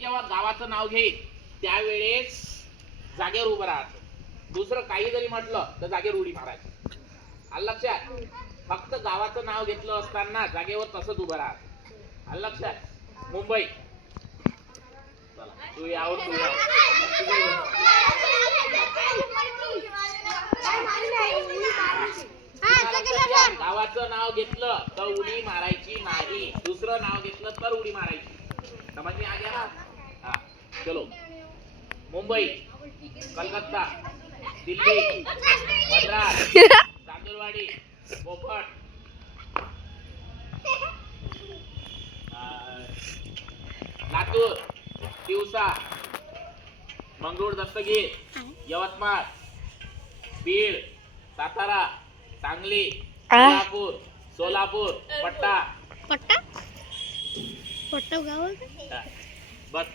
जेव्हा गावाचं नाव घेईल त्यावेळेस जागेवर उभं राहायचं. दुसरं काही जरी म्हटलं तर जागेवर उडी मारायची. आलं लक्षात? फक्त गावाचं नाव घेतलं असताना जागेवर तसंच उभं राहायचं. आलं लक्षात? मुंबई. तू यावं तू गावाचं नाव घेतलं तर उडी मारायची नाही. दुसरं नाव घेतलं तर उडी मारायची. समज में आ गया? हाँ चलो. मुंबई, कलकत्ता, दिल्ली, मद्रास, चांदुरवाडी, पोपट, लातूर, तिवसा, मंगरूळ दस्तगीर, यवतमाळ, बीड, सातारा, सांगली, कोल्हापूर, सोलापूर, पट्टा. पट्टा पट्टा गाव बस.